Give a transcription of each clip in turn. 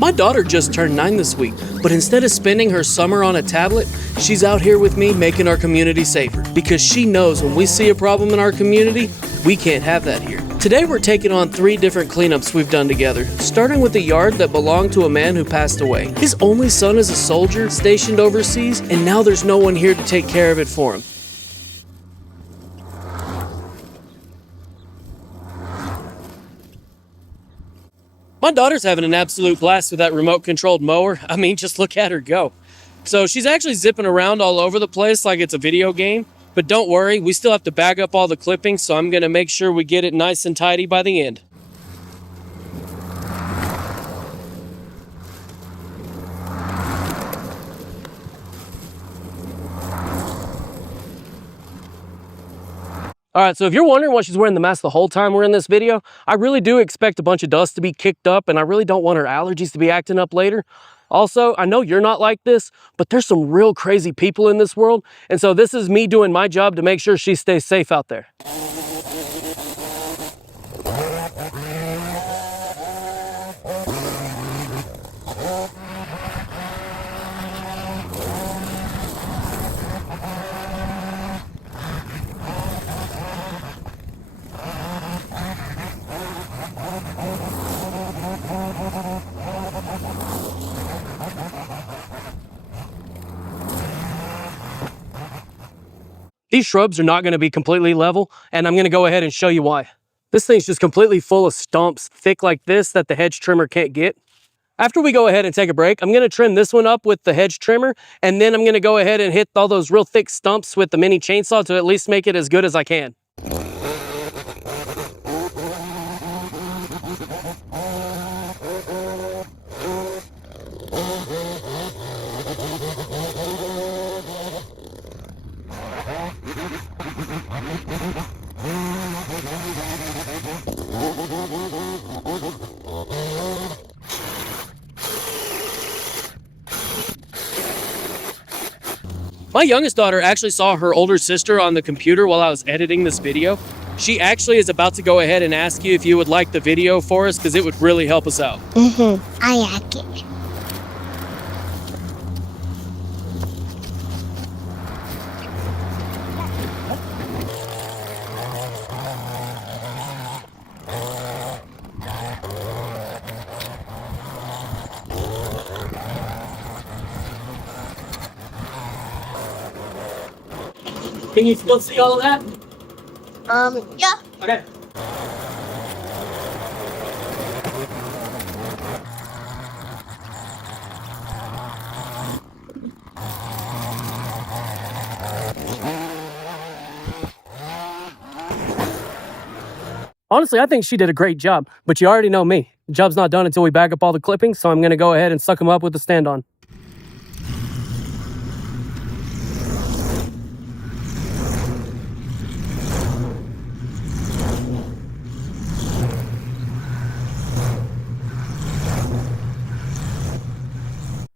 My daughter just turned 9 this week, but instead of spending her summer on a tablet, she's out here with me making our community safer because she knows when we see a problem in our community, we can't have that here. Today we're taking on 3 different cleanups we've done together, starting with a yard that belonged to a man who passed away. His only son is a soldier stationed overseas, and now there's no one here to take care of it for him. My daughter's having an absolute blast with that remote-controlled mower. I mean, just look at her go. So she's actually zipping around all over the place like it's a video game. But don't worry, we still have to bag up all the clippings, so I'm going to make sure we get it nice and tidy by the end. Alright, so if you're wondering why she's wearing the mask the whole time we're in this video, I really do expect a bunch of dust to be kicked up, and I really don't want her allergies to be acting up later. Also, I know you're not like this, but there's some real crazy people in this world, and so this is me doing my job to make sure she stays safe out there. These shrubs are not going to be completely level, and I'm going to go ahead and show you why. This thing's just completely full of stumps thick like this that the hedge trimmer can't get. After we go ahead and take a break, I'm going to trim this one up with the hedge trimmer, and then I'm going to go ahead and hit all those real thick stumps with the mini chainsaw to at least make it as good as I can. My youngest daughter actually saw her older sister on the computer while I was editing this video. She actually is about to go ahead and ask you if you would like the video for us because it would really help us out. I like it. Can you still see all of that? Yeah. Okay. Honestly, I think she did a great job, but you already know me. The job's not done until we bag up all the clippings, so I'm going to go ahead and suck them up with the stand-on.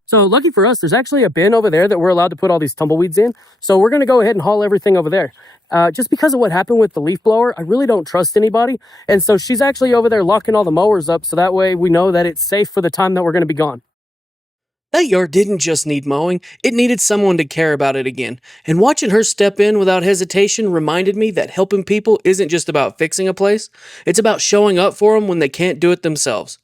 So lucky for us, there's actually a bin over there that we're allowed to put all these tumbleweeds in. So we're going to go ahead and haul everything over there. Just because of what happened with the leaf blower, I really don't trust anybody. And so she's actually over there locking all the mowers up so that way we know that it's safe for the time that we're going to be gone. That yard didn't just need mowing, it needed someone to care about it again. And watching her step in without hesitation reminded me that helping people isn't just about fixing a place, it's about showing up for them when they can't do it themselves.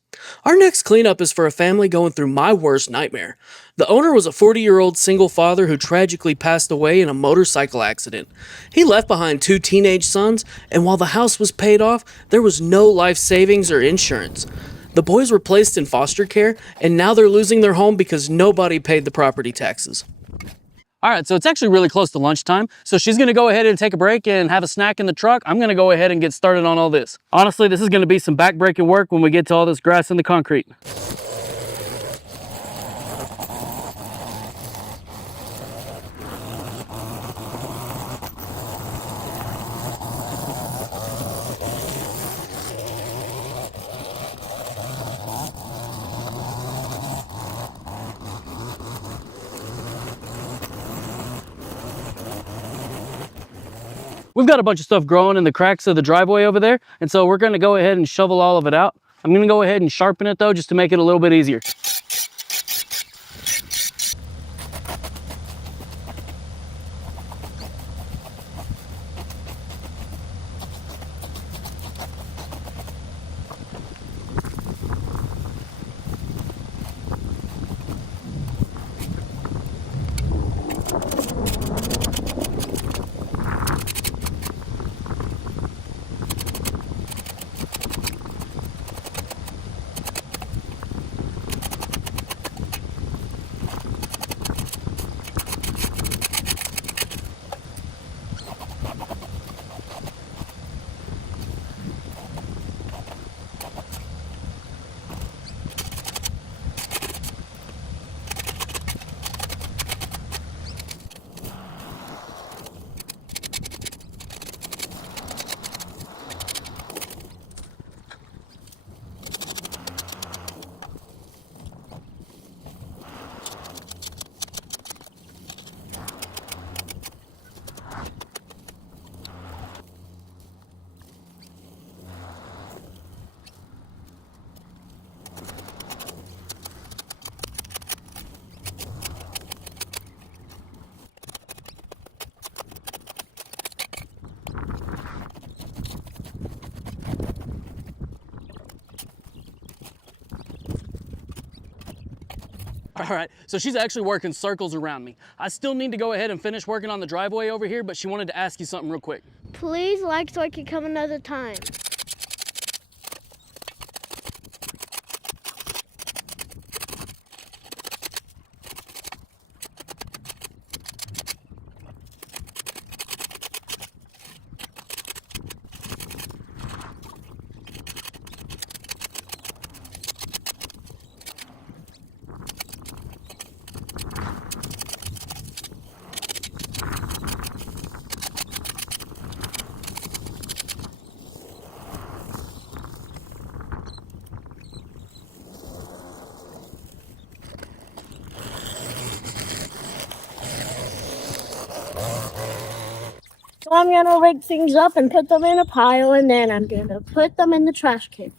Our next cleanup is for a family going through my worst nightmare. The owner was a 40-year-old single father who tragically passed away in a motorcycle accident. He left behind 2 teenage sons, and while the house was paid off, there was no life savings or insurance. The boys were placed in foster care, and now they're losing their home because nobody paid the property taxes. All right, so it's actually really close to lunchtime, so she's going to go ahead and take a break and have a snack in the truck. I'm going to go ahead and get started on all this. Honestly, this is going to be some back-breaking work when we get to all this grass and the concrete. We've got a bunch of stuff growing in the cracks of the driveway over there, and so we're going to go ahead and shovel all of it out. I'm going to go ahead and sharpen it though, just to make it a little bit easier. All right, so she's actually working circles around me. I still need to go ahead and finish working on the driveway over here, but she wanted to ask you something real quick. Please like so I can come another time. So I'm gonna rig things up and put them in a pile, and then I'm gonna put them in the trash can.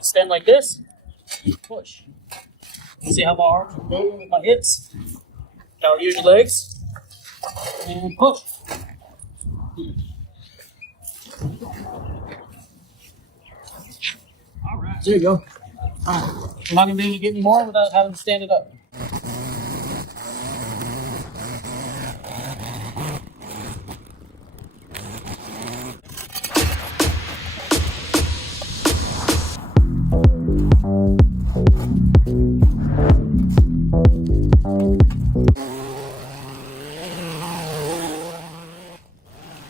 Stand like this, push. See how my arms are moving with my hips? Now use your legs, and push. All right, there you go. All right. I'm not gonna be able to get any more without having to stand it up.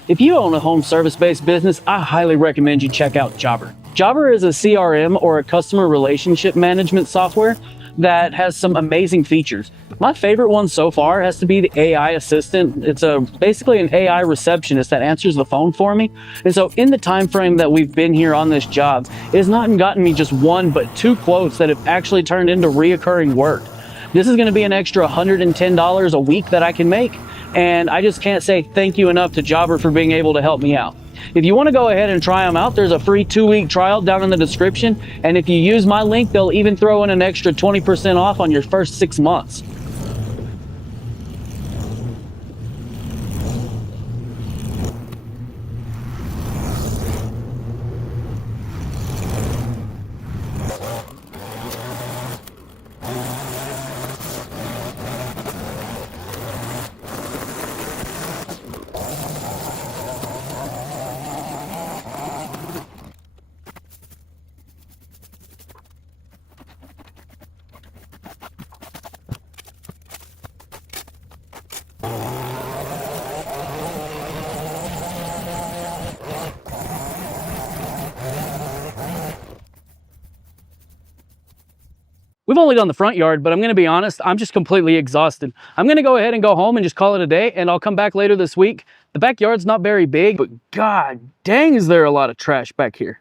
If you own a home service-based business, I highly recommend you check out Jobber. Jobber is a CRM, or a customer relationship management software, that has some amazing features. My favorite one so far has to be the AI assistant. It's basically an AI receptionist that answers the phone for me. And so in the time frame that we've been here on this job, it has not gotten me just one, but 2 quotes that have actually turned into reoccurring work. This is going to be an extra $110 a week that I can make. And I just can't say thank you enough to Jobber for being able to help me out. If you want to go ahead and try them out, there's a free 2-week trial down in the description. And if you use my link, they'll even throw in an extra 20% off on your first 6 months. We've only done the front yard, but I'm going to be honest, I'm just completely exhausted. I'm going to go ahead and go home and just call it a day, and I'll come back later this week. The backyard's not very big, but god dang is there a lot of trash back here.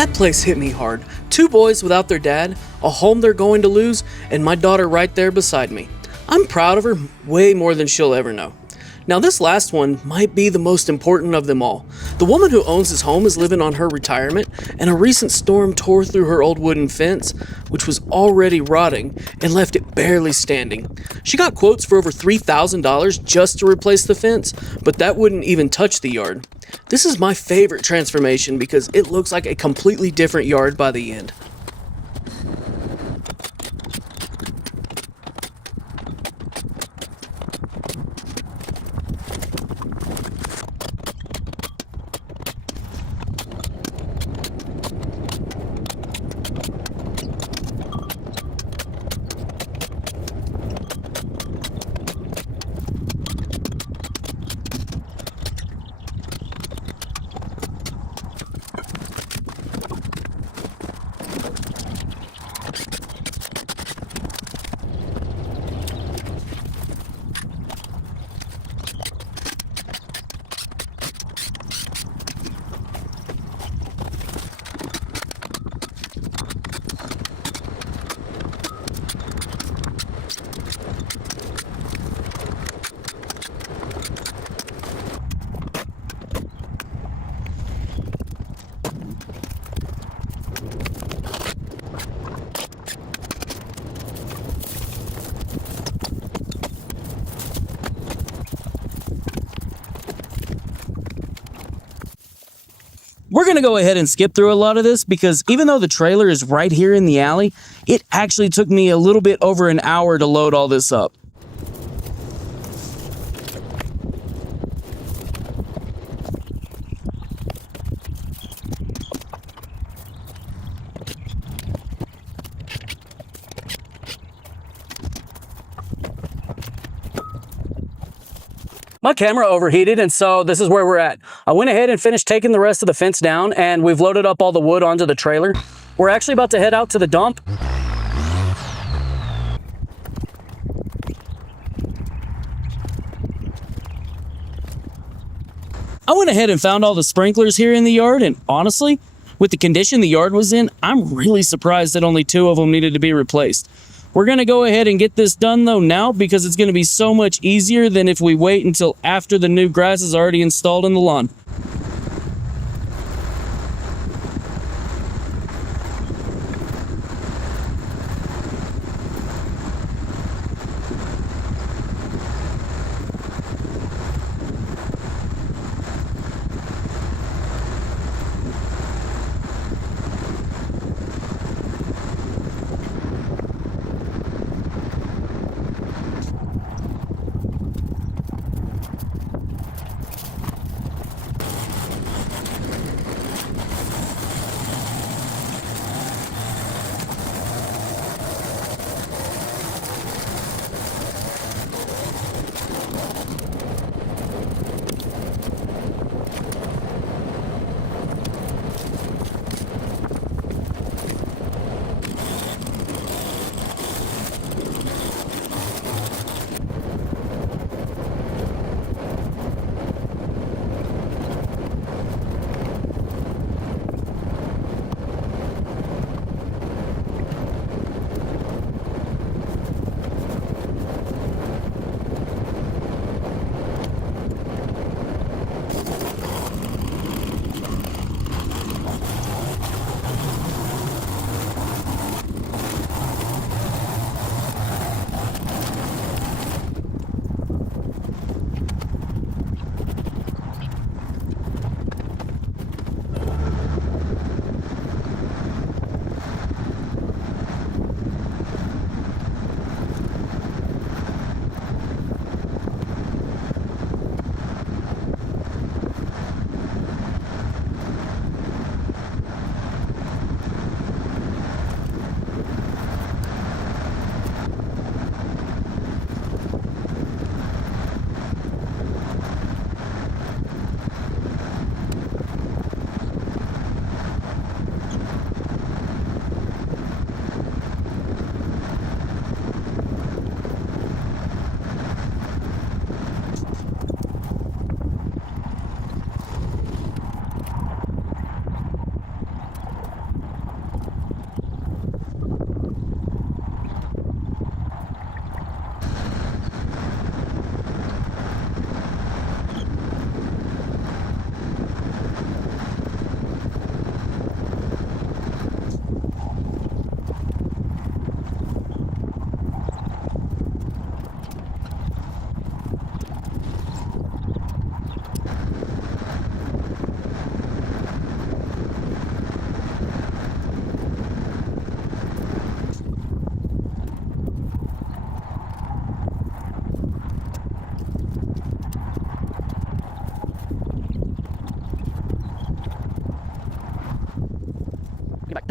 That place hit me hard. 2 boys without their dad, a home they're going to lose, and my daughter right there beside me. I'm proud of her way more than she'll ever know. Now this last one might be the most important of them all. The woman who owns this home is living on her retirement, and a recent storm tore through her old wooden fence, which was already rotting, and left it barely standing. She got quotes for over $3,000 just to replace the fence, but that wouldn't even touch the yard. This is my favorite transformation because it looks like a completely different yard by the end. We're going to go ahead and skip through a lot of this because even though the trailer is right here in the alley, it actually took me a little bit over an hour to load all this up. My camera overheated, and so this is where we're at. I went ahead and finished taking the rest of the fence down, and we've loaded up all the wood onto the trailer. We're actually about to head out to the dump. I went ahead and found all the sprinklers here in the yard, and honestly, with the condition the yard was in, I'm really surprised that only 2 of them needed to be replaced. We're going to go ahead and get this done though now because it's going to be so much easier than if we wait until after the new grass is already installed in the lawn.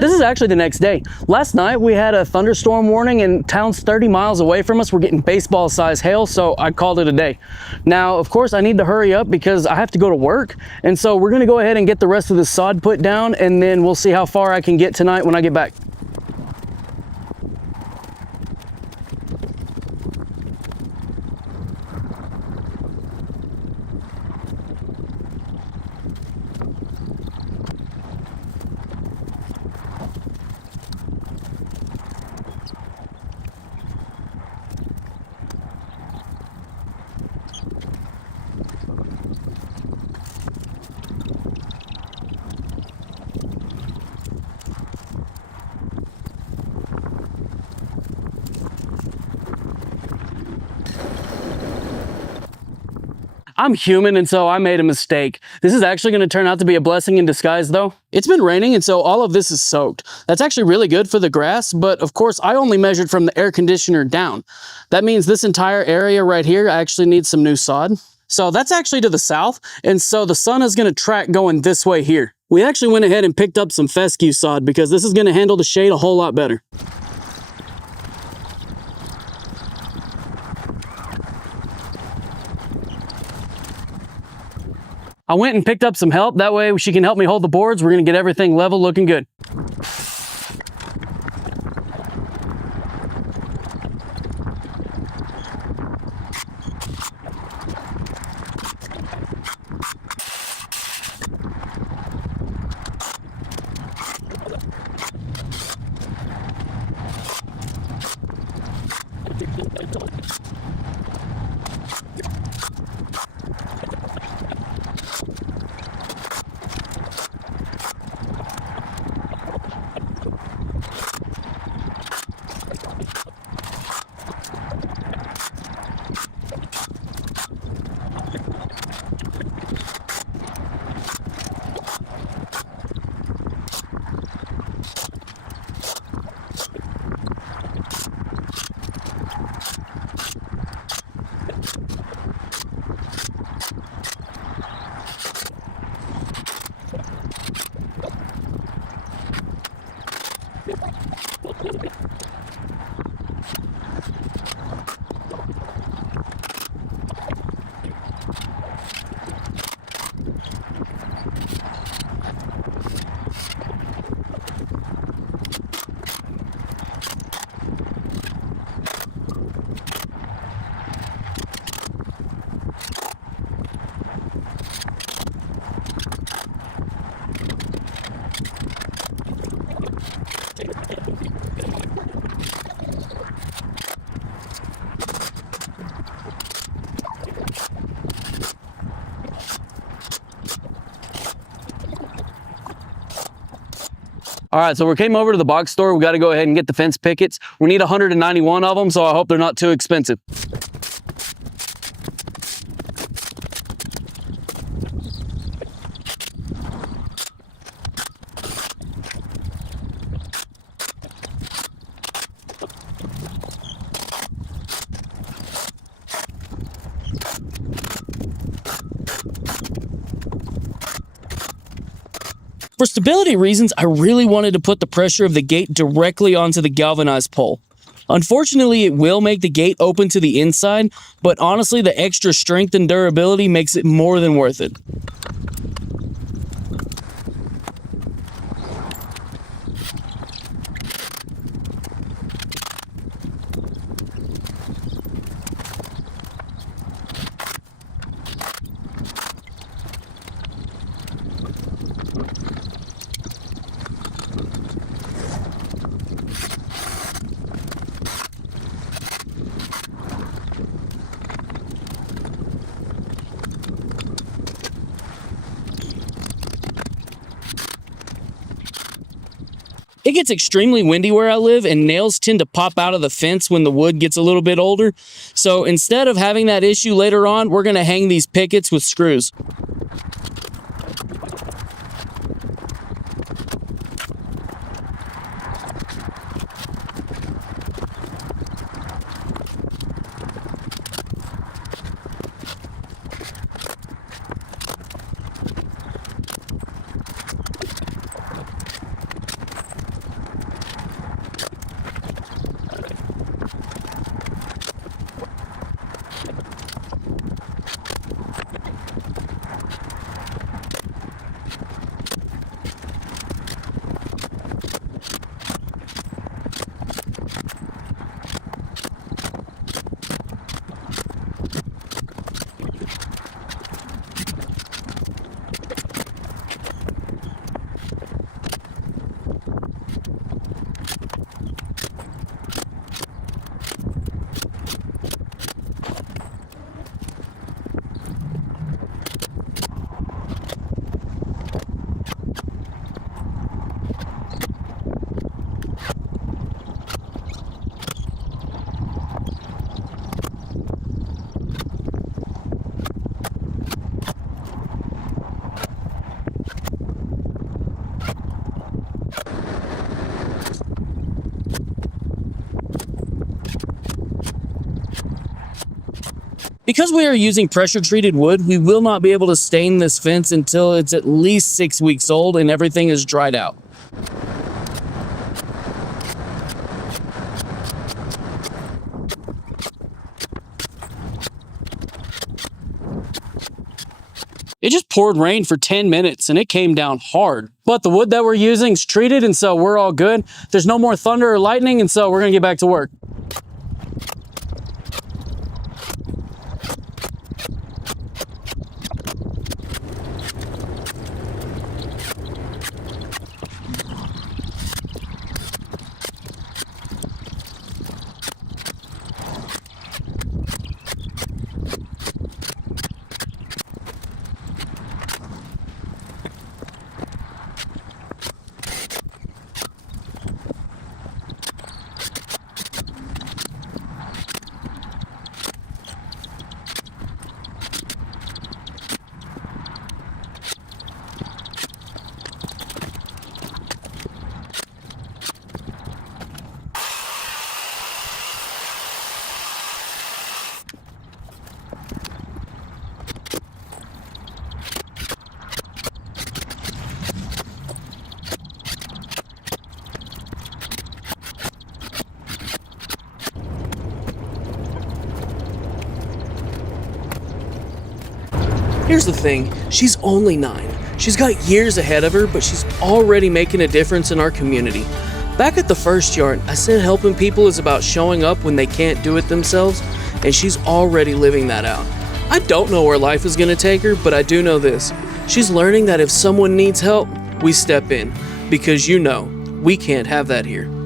this is actually the next day. Last night we had a thunderstorm warning and towns 30 miles away from us were getting baseball size hail, so I called it a day. Now, of course, I need to hurry up because I have to go to work, and so we're gonna go ahead and get the rest of the sod put down, and then we'll see how far I can get tonight when I get back. I'm human, and so I made a mistake. This is actually going to turn out to be a blessing in disguise, though. It's been raining, and so all of this is soaked. That's actually really good for the grass, but of course, I only measured from the air conditioner down. That means this entire area right here actually needs some new sod. So that's actually to the south, and so the sun is going to track going this way here. We actually went ahead and picked up some fescue sod because this is going to handle the shade a whole lot better. I went and picked up some help. That way she can help me hold the boards. We're going to get everything level, looking good. All right, so we came over to the box store. We got to go ahead and get the fence pickets. We need 191 of them, so I hope they're not too expensive. For stability reasons, I really wanted to put the pressure of the gate directly onto the galvanized pole. Unfortunately, it will make the gate open to the inside, but honestly, the extra strength and durability makes it more than worth it. It gets extremely windy where I live, and nails tend to pop out of the fence when the wood gets a little bit older. So instead of having that issue later on, we're going to hang these pickets with screws. Because we are using pressure-treated wood, we will not be able to stain this fence until it's at least 6 weeks old and everything is dried out. It just poured rain for 10 minutes and it came down hard. But the wood that we're using is treated, and so we're all good. There's no more thunder or lightning, and so we're gonna get back to work. Here's the thing, she's only 9. She's got years ahead of her, but she's already making a difference in our community. Back at the first yard, I said helping people is about showing up when they can't do it themselves, and she's already living that out. I don't know where life is going to take her, but I do know this. She's learning that if someone needs help, we step in, because we can't have that here.